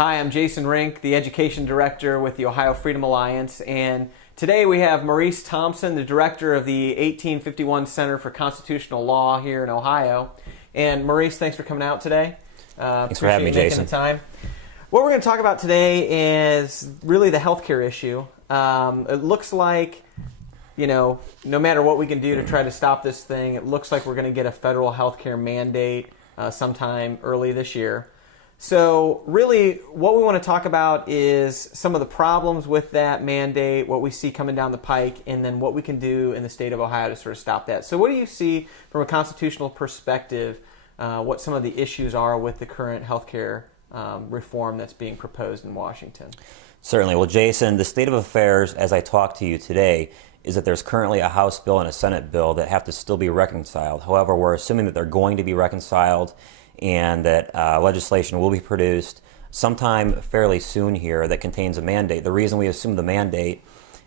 Hi, I'm Jason Rink, the Education Director with the Ohio Freedom Alliance, and today we have Maurice Thompson, the Director of the 1851 Center for Constitutional Law here in Ohio. And Maurice, thanks for coming out today. Thanks for having me, Jason. The time. What we're going to talk about today is really the healthcare issue. It looks like, no matter what we can do to try to stop this thing, it looks like we're going to get a federal healthcare mandate sometime early this year. So really what we want to talk about is some of the problems with that mandate, what we see coming down the pike, and then what we can do in the state of Ohio to sort of stop that. So what do you see from a constitutional perspective, what some of the issues are with the current healthcare reform that's being proposed in Washington? Certainly. Well, Jason, the state of affairs as I talk to you today is that there's currently a House bill and a Senate bill that have to still be reconciled. However, we're assuming that they're going to be reconciled and that legislation will be produced sometime fairly soon here that contains a mandate. The reason we assume the mandate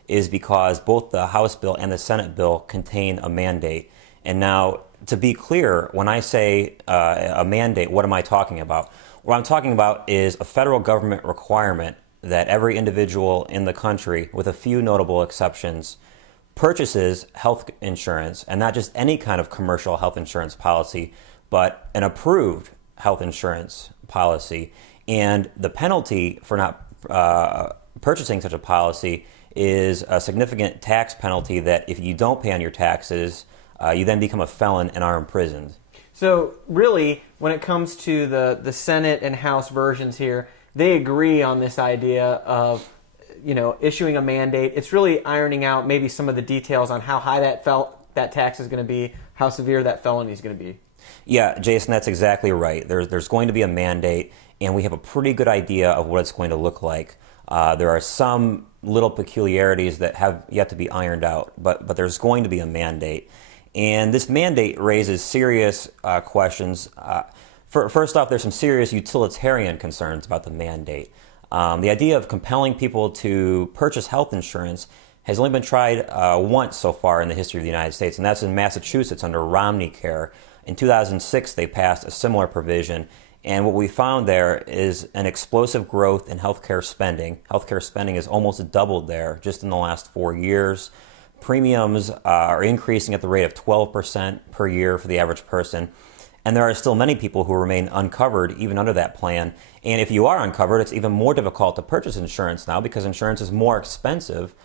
is because both the House bill and the Senate bill contain a mandate. And now, to be clear, when I say a mandate, what am I talking about? What I'm talking about is a federal government requirement that every individual in the country, with a few notable exceptions, purchases health insurance, and not just any kind of commercial health insurance policy, but an approved health insurance policy. And the penalty for not purchasing such a policy is a significant tax penalty that if you don't pay on your taxes, you then become a felon and are imprisoned. So really, when it comes to the Senate and House versions here, they agree on this idea of issuing a mandate. It's really ironing out maybe some of the details on how high that tax is going to be, how severe that felony is going to be. Yeah, Jason, that's exactly right. There's going to be a mandate, and we have a pretty good idea of what it's going to look like. There are some little peculiarities that have yet to be ironed out, but there's going to be a mandate. And this mandate raises serious questions. First off, there's some serious utilitarian concerns about the mandate. The idea of compelling people to purchase health insurance has only been tried once so far in the history of the United States, and that's in Massachusetts under Romney Care. In 2006, they passed a similar provision, and what we found there is an explosive growth in healthcare spending. Healthcare spending has almost doubled there just in the last 4 years. Premiums are increasing at the rate of 12% per year for the average person, and there are still many people who remain uncovered even under that plan. And if you are uncovered, it's even more difficult to purchase insurance now because insurance is more expensive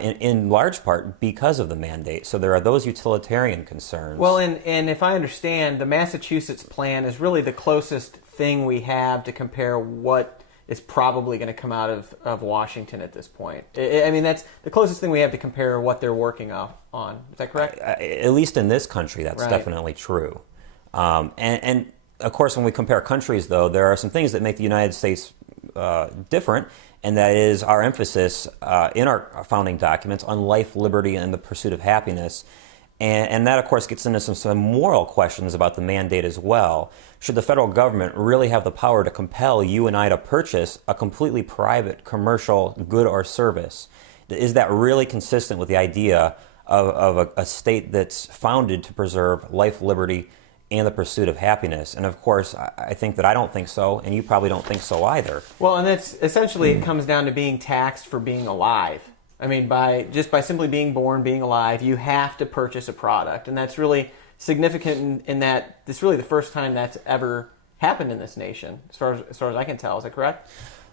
in large part because of the mandate. So there are those utilitarian concerns. Well, and if I understand, the Massachusetts plan is really the closest thing we have to compare what is probably going to come out of Washington at this point. I mean, that's the closest thing we have to compare what they're working on. Is that correct? At least in this country, that's right. Definitely true. And of course, when we compare countries, though, there are some things that make the United States different, and that is our emphasis in our founding documents on life, liberty, and the pursuit of happiness. And that, of course, gets into some moral questions about the mandate as well. Should the federal government really have the power to compel you and I to purchase a completely private commercial good or service? Is that really consistent with the idea of a state that's founded to preserve life, liberty, and the pursuit of happiness? And of course, I think that I don't think so, and you probably don't think so either. Well, and that's essentially, it comes down to being taxed for being alive. I mean, by simply being born, being alive, you have to purchase a product. And that's really significant in that it's really the first time that's ever happened in this nation, as far as I can tell. Is that correct?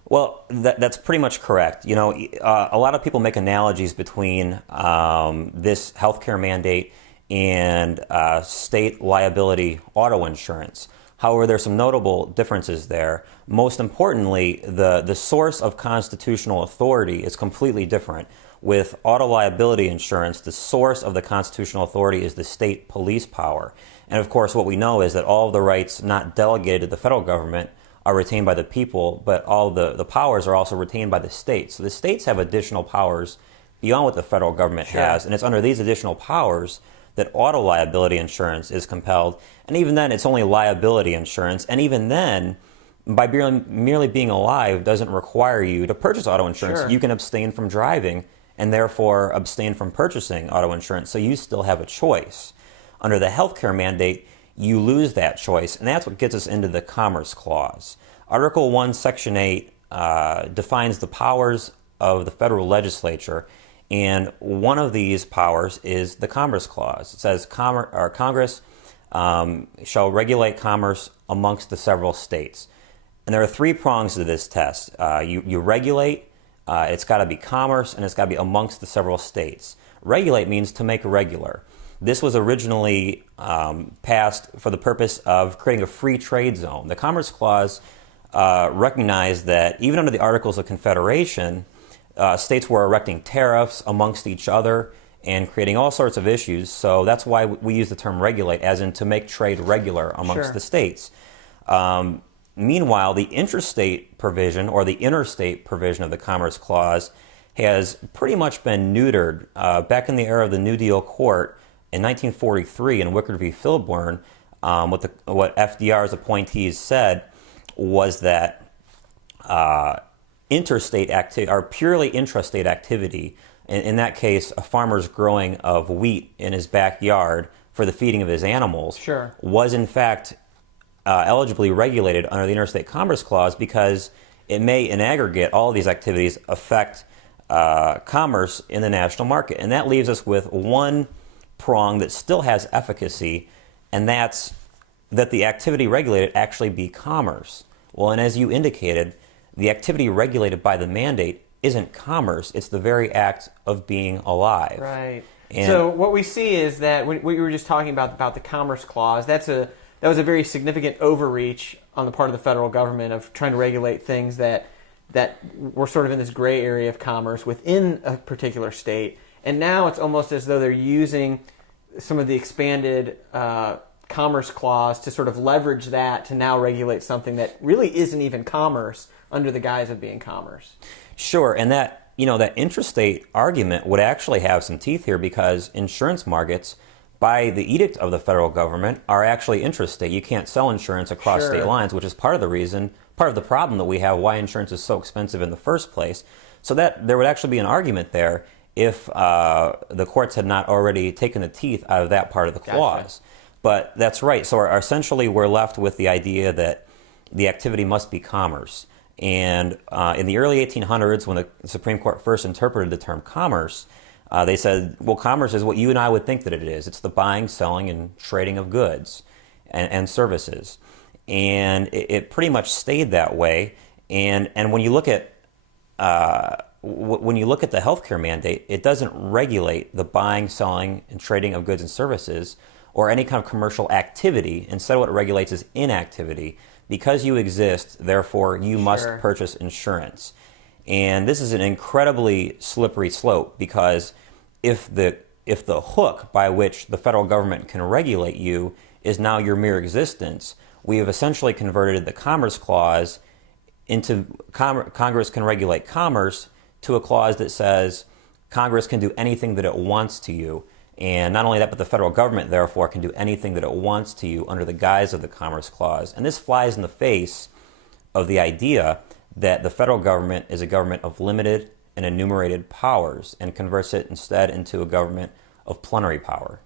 Well, that's pretty much correct. A lot of people make analogies between this healthcare mandate and state liability auto insurance. However, there's some notable differences there. Most importantly, the source of constitutional authority is completely different. With auto liability insurance, the source of the constitutional authority is the state police power. And of course, what we know is that all of the rights not delegated to the federal government are retained by the people, but all the powers are also retained by the states. So the states have additional powers beyond what the federal government has, and it's under these additional powers that auto liability insurance is compelled. And even then, it's only liability insurance. And even then, by merely being alive doesn't require you to purchase auto insurance. Sure. You can abstain from driving and therefore abstain from purchasing auto insurance. So you still have a choice. Under the healthcare mandate, you lose that choice. And that's what gets us into the Commerce Clause. Article 1, Section 8 defines the powers of the federal legislature, and one of these powers is the Commerce Clause. It says Congress shall regulate commerce amongst the several states. And there are three prongs to this test. You regulate, it's got to be commerce, and it's got to be amongst the several states. Regulate means to make regular. This was originally passed for the purpose of creating a free trade zone. The Commerce Clause recognized that even under the Articles of Confederation, states were erecting tariffs amongst each other and creating all sorts of issues. So that's why we use the term regulate, as in to make trade regular amongst the states. Meanwhile, the interstate provision or the interstate provision of the Commerce Clause has pretty much been neutered. Back in the era of the New Deal Court in 1943 in Wickard v. Filburn, what FDR's appointees said was that interstate activity, or purely intrastate activity, in that case, a farmer's growing of wheat in his backyard for the feeding of his animals, was in fact eligibly regulated under the Interstate Commerce Clause, because it may, in aggregate, all of these activities affect commerce in the national market. And that leaves us with one prong that still has efficacy, and that's that the activity regulated actually be commerce. Well, and as you indicated, the activity regulated by the mandate isn't commerce, it's the very act of being alive. Right. And so what we see is that what you were just talking about the Commerce Clause, that was a very significant overreach on the part of the federal government of trying to regulate things that were sort of in this gray area of commerce within a particular state. And now it's almost as though they're using some of the expanded Commerce Clause to sort of leverage that to now regulate something that really isn't even commerce under the guise of being commerce. Sure, and that intrastate argument would actually have some teeth here, because insurance markets, by the edict of the federal government, are actually intrastate. You can't sell insurance across state lines, which is part of the problem that we have, why insurance is so expensive in the first place. So that there would actually be an argument there if the courts had not already taken the teeth out of that part of the clause. But that's right. So essentially we're left with the idea that the activity must be commerce. And in the early 1800s, when the Supreme Court first interpreted the term commerce, they said, well, commerce is what you and I would think that it is. It's the buying, selling, and trading of goods and services. And it pretty much stayed that way. And when you look at the healthcare mandate, it doesn't regulate the buying, selling, and trading of goods and services or any kind of commercial activity. Instead, what it regulates is inactivity. Because you exist, therefore, you must purchase insurance. And this is an incredibly slippery slope, because if the hook by which the federal government can regulate you is now your mere existence, we have essentially converted the Commerce Clause into Congress can regulate commerce to a clause that says Congress can do anything that it wants to you. And not only that, but the federal government, therefore, can do anything that it wants to you under the guise of the Commerce Clause. And this flies in the face of the idea that the federal government is a government of limited and enumerated powers, and converts it instead into a government of plenary power.